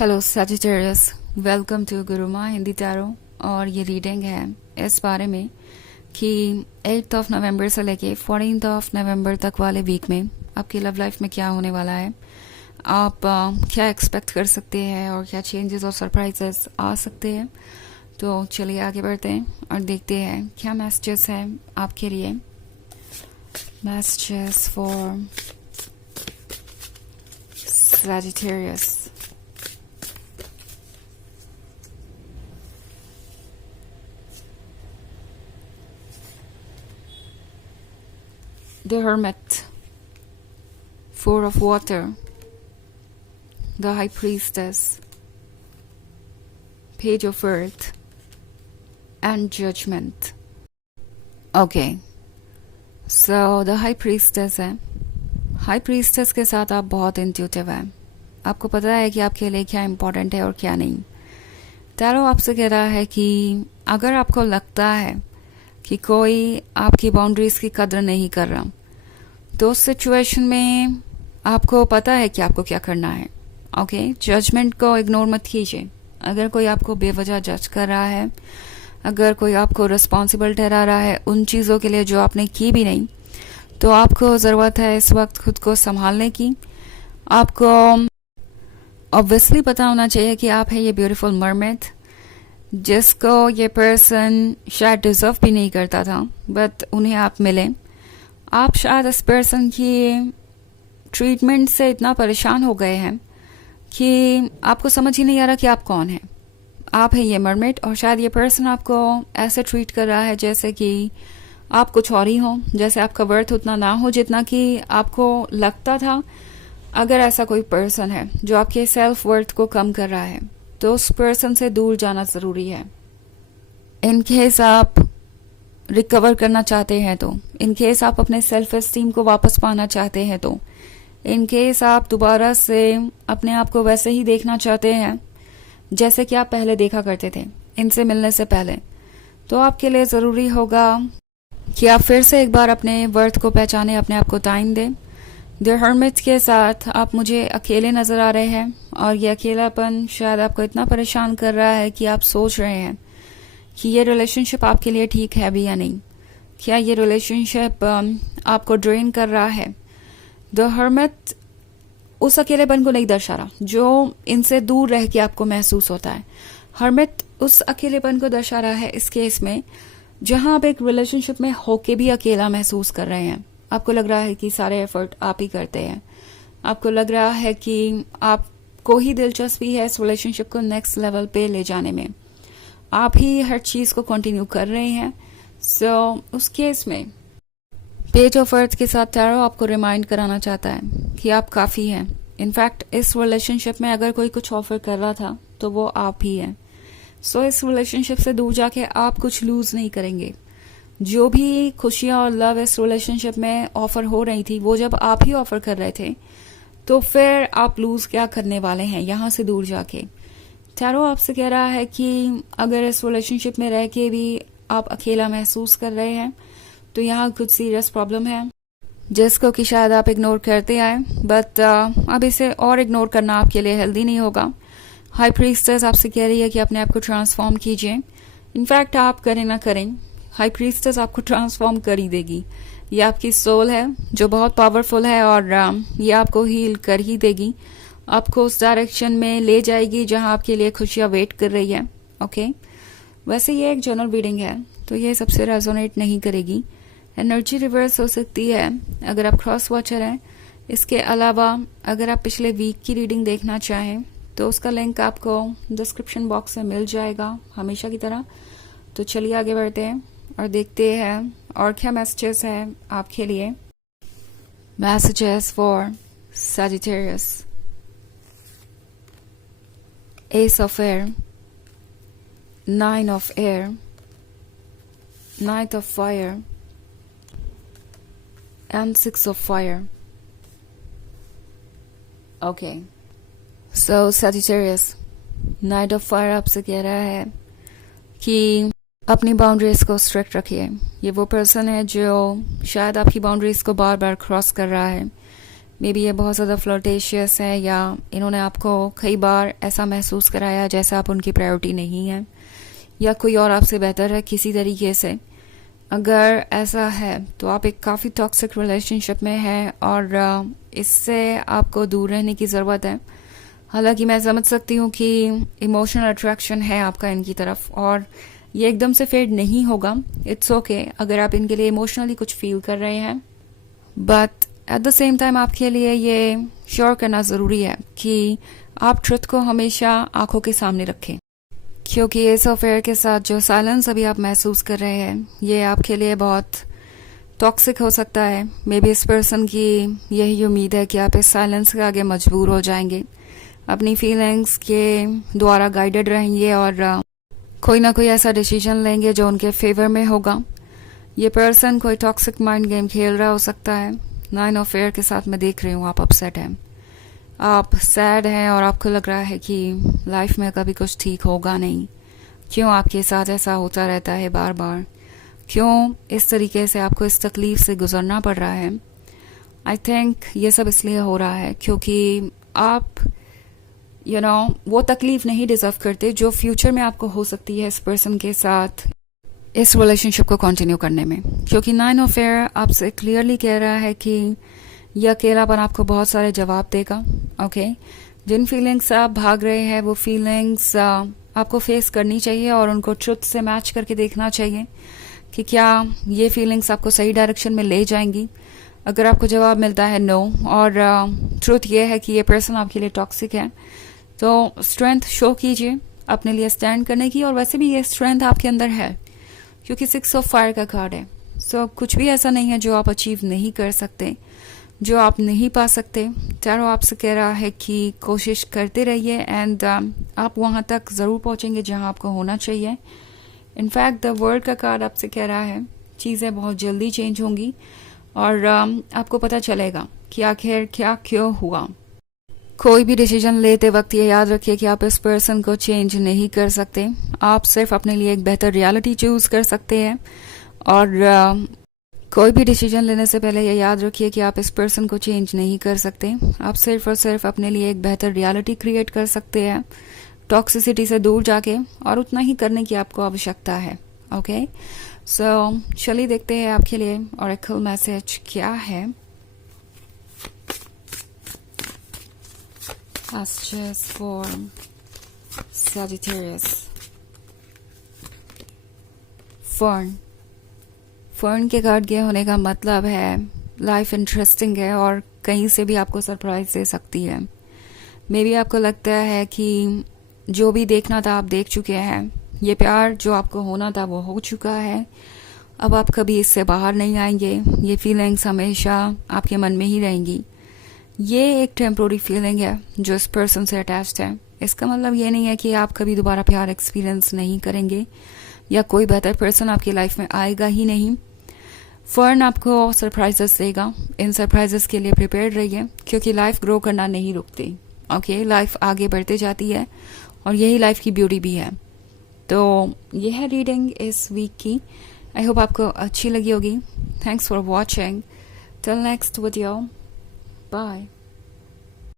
Hello Sagittarius, welcome to Gurumaa Hindi tarot. और ये reading है इस बारे में कि 8th ऑफ नवंबर से लेके 14th ऑफ नवंबर तक वाले वीक में आपकी लव लाइफ में क्या होने वाला है, आप क्या एक्सपेक्ट कर सकते हैं और क्या चेंजेस और सरप्राइजेस आ सकते हैं। तो चलिए आगे बढ़ते हैं और देखते हैं क्या मैसेजेस हैं आपके लिए। Messages for Sagittarius. The Hermit, Four of Water, the High Priestess, Page of Earth, and Judgment. Okay, so the High Priestess है। High Priestess के साथ आप बहुत इंट्यूटिव हैं। आपको पता है कि आपके लिए क्या इम्पोर्टेंट है और क्या नहीं। टैरो आपसे कह रहा है कि अगर आपको लगता है कि कोई आपकी बाउंड्रीज की कदर नहीं कर रहा, तो उस सिचुएशन में आपको पता है कि आपको क्या करना है। ओके, जजमेंट को इग्नोर मत कीजिए। अगर कोई आपको बेवजह जज कर रहा है, अगर कोई आपको रिस्पॉन्सिबल ठहरा रहा है उन चीज़ों के लिए जो आपने की भी नहीं, तो आपको ज़रूरत है इस वक्त खुद को संभालने की। आपको ऑब्वियसली पता होना चाहिए कि आप है ये ब्यूटीफुल मरमेड जिसको ये पर्सन शायद डिजर्व भी नहीं करता था, बट उन्हें आप मिले। आप शायद इस पर्सन की ट्रीटमेंट से इतना परेशान हो गए हैं कि आपको समझ ही नहीं आ रहा कि आप कौन हैं। आप है ये मरमेड और शायद ये पर्सन आपको ऐसे ट्रीट कर रहा है जैसे कि आप कुछ और ही हो, जैसे आपका वर्थ उतना ना हो जितना कि आपको लगता था। अगर ऐसा कोई पर्सन है जो आपके सेल्फ वर्थ को कम कर रहा है, तो उस पर्सन से दूर जाना ज़रूरी है। इन केस आप रिकवर करना चाहते हैं तो, इन केस आप अपने सेल्फ एस्टीम को वापस पाना चाहते हैं तो, इन केस आप दोबारा से अपने आप को वैसे ही देखना चाहते हैं जैसे कि आप पहले देखा करते थे इनसे मिलने से पहले, तो आपके लिए ज़रूरी होगा कि आप फिर से एक बार अपने वर्थ को पहचाने, अपने आप को टाइम दें। द हर्मिट के साथ आप मुझे अकेले नज़र आ रहे हैं और ये अकेलापन शायद आपको इतना परेशान कर रहा है कि आप सोच रहे हैं कि ये रिलेशनशिप आपके लिए ठीक है भी या नहीं। क्या ये रिलेशनशिप आपको ड्रेन कर रहा है। द हर्मिट उस अकेलेपन को नहीं दर्शा रहा जो इनसे दूर रह के आपको महसूस होता है। हर्मिट उस अकेलेपन को दर्शा रहा है इस केस में जहां आप एक रिलेशनशिप में होके भी अकेला महसूस कर रहे हैं। आपको लग रहा है कि सारे एफर्ट आप ही करते हैं। आपको लग रहा है कि आपको ही दिलचस्पी है इस रिलेशनशिप को नेक्स्ट लेवल पे ले जाने में। आप ही हर चीज़ को कंटिन्यू कर रहे हैं। सो उस केस में पेज ऑफ अर्थ के साथ टैरो आपको रिमाइंड कराना चाहता है कि आप काफ़ी हैं। इनफैक्ट इस रिलेशनशिप में अगर कोई कुछ ऑफर कर रहा था तो वो आप ही हैं। सो इस रिलेशनशिप से दूर जाके आप कुछ लूज नहीं करेंगे। जो भी खुशियाँ और लव इस रिलेशनशिप में ऑफर हो रही थी वो जब आप ही ऑफर कर रहे थे, तो फिर आप लूज क्या करने वाले हैं यहाँ से दूर जाके। टैरो आपसे कह रहा है कि अगर इस रिलेशनशिप में रह के भी आप अकेला महसूस कर रहे हैं तो यहाँ कुछ सीरियस प्रॉब्लम है जिसको कि शायद आप इग्नोर करते आए, बट अब इसे और इग्नोर करना आपके लिए हेल्दी नहीं होगा। हाई प्रीस्टेस आपसे कह रही है कि अपने आप को ट्रांसफॉर्म कीजिए। इनफैक्ट आप करें ना करें, हाई प्रीस्टेस आपको ट्रांसफॉर्म कर ही देगी। ये आपकी सोल है जो बहुत पावरफुल है और ये आपको हील कर ही देगी, आपको उस डायरेक्शन में ले जाएगी जहां आपके लिए खुशियां वेट कर रही है। ओके, वैसे ये एक जनरल रीडिंग है तो ये सबसे रेजोनेट नहीं करेगी। एनर्जी रिवर्स हो सकती है अगर आप क्रॉस वॉचर हैं। इसके अलावा अगर आप पिछले वीक की रीडिंग देखना चाहें तो उसका लिंक आपको डिस्क्रिप्शन बॉक्स में मिल जाएगा हमेशा की तरह। तो चलिए आगे बढ़ते हैं और देखते हैं और क्या मैसेजेस हैं आपके लिए। Messages for Sagittarius. Ace of Air, Nine of Air, Knight of Fire, and Six of Fire. Okay. So Sagittarius, Knight of Fire आपसे कह रहा है कि अपनी बाउंड्रीज को स्ट्रिक्ट रखिए। ये वो पर्सन है जो शायद आपकी बाउंड्रीज को बार बार क्रॉस कर रहा है। मे बी ये बहुत ज़्यादा फ्लर्टेशियस है, या इन्होंने आपको कई बार ऐसा महसूस कराया जैसे आप उनकी प्रायोरिटी नहीं हैं, या कोई और आपसे बेहतर है किसी तरीके से। अगर ऐसा है तो आप एक काफ़ी टॉक्सिक रिलेशनशिप में हैं और इससे आपको दूर रहने की ज़रूरत है। हालांकि मैं समझ सकती हूँ कि इमोशनल अट्रैक्शन है आपका इनकी तरफ और ये एकदम से फेड नहीं होगा। इट्स ओके अगर आप इनके लिए इमोशनली कुछ फील कर रहे हैं, but at the same time आपके लिए ये श्योर करना ज़रूरी है कि आप ट्रुथ को हमेशा आंखों के सामने रखें, क्योंकि इस अफेयर के साथ जो साइलेंस अभी आप महसूस कर रहे हैं ये आपके लिए बहुत टॉक्सिक हो सकता है। मे बी इस पर्सन की यही उम्मीद है कि आप इस साइलेंस के आगे मजबूर हो जाएंगे, अपनी फीलिंग्स के द्वारा गाइडेड रहेंगे और कोई ना कोई ऐसा डिसीजन लेंगे जो उनके फेवर में होगा। ये पर्सन कोई टॉक्सिक माइंड गेम खेल रहा हो सकता है। 9 अफेयर के साथ मैं देख रही हूँ आप अपसेट हैं, आप सैड हैं और आपको लग रहा है कि लाइफ में कभी कुछ ठीक होगा नहीं। क्यों आपके साथ ऐसा होता रहता है बार बार? क्यों इस तरीके से आपको इस तकलीफ से गुजरना पड़ रहा है? आई थिंक ये सब इसलिए हो रहा है क्योंकि आप वो तकलीफ नहीं डिजर्व करते जो फ्यूचर में आपको हो सकती है इस पर्सन के साथ इस रिलेशनशिप को कंटिन्यू करने में। क्योंकि 9 अफेयर आपसे क्लियरली कह रहा है कि यह अकेलापन आपको बहुत सारे जवाब देगा। ओके जिन फीलिंग्स से आप भाग रहे हैं वो फीलिंग्स आपको फेस करनी चाहिए और उनको ट्रुथ से मैच करके देखना चाहिए कि क्या ये फीलिंग्स आपको सही डायरेक्शन में ले जाएंगी। अगर आपको जवाब मिलता है नो और ट्रुथ ये है कि ये पर्सन आपके लिए टॉक्सिक है, तो स्ट्रेंथ शो कीजिए अपने लिए स्टैंड करने की। और वैसे भी ये स्ट्रेंथ आपके अंदर है क्योंकि 6 ऑफ फायर का कार्ड है। सो कुछ भी ऐसा नहीं है जो आप अचीव नहीं कर सकते, जो आप नहीं पा सकते। टैरो आपसे कह रहा है कि कोशिश करते रहिए एंड आप वहाँ तक ज़रूर पहुँचेंगे जहाँ आपको होना चाहिए। इनफैक्ट द वर्ल्ड का कार्ड आपसे कह रहा है चीज़ें बहुत जल्दी चेंज होंगी और आपको पता चलेगा कि आखिर क्या क्यों हुआ। कोई भी डिसीजन लेते वक्त ये याद रखिए कि आप इस पर्सन को चेंज नहीं कर सकते, आप सिर्फ अपने लिए एक बेहतर रियलिटी चूज कर सकते हैं। और कोई भी डिसीजन लेने से पहले ये याद रखिए कि आप इस पर्सन को चेंज नहीं कर सकते, आप सिर्फ और सिर्फ अपने लिए एक बेहतर रियलिटी क्रिएट कर सकते हैं टॉक्सिसिटी से दूर जाके, और उतना ही करने की आपको आवश्यकता है। ओके सो चलिए देखते हैं आपके लिए ऑरेकल मैसेज क्या है। Messages for Sagittarius. फर्न के कार्ड के होने का मतलब है लाइफ इंटरेस्टिंग है और कहीं से भी आपको सरप्राइज दे सकती है। मे बी आपको लगता है कि जो भी देखना था आप देख चुके हैं, ये प्यार जो आपको होना था वो हो चुका है, अब आप कभी इससे बाहर नहीं आएंगे, ये फीलिंग्स हमेशा आपके मन में ही रहेंगी। ये एक टेम्प्रोरी फीलिंग है जो इस पर्सन से अटैच्ड है। इसका मतलब ये नहीं है कि आप कभी दोबारा प्यार एक्सपीरियंस नहीं करेंगे या कोई बेहतर पर्सन आपकी लाइफ में आएगा ही नहीं। फर्न आपको सरप्राइजेस देगा, इन सरप्राइजेस के लिए प्रिपेयर्ड रहिए क्योंकि लाइफ ग्रो करना नहीं रुकती। ओके लाइफ आगे बढ़ते जाती है और यही लाइफ की ब्यूटी भी है। तो यह है रीडिंग इस वीक की। आई होप आपको अच्छी लगी होगी। Thanks for watching. Till next video, bye.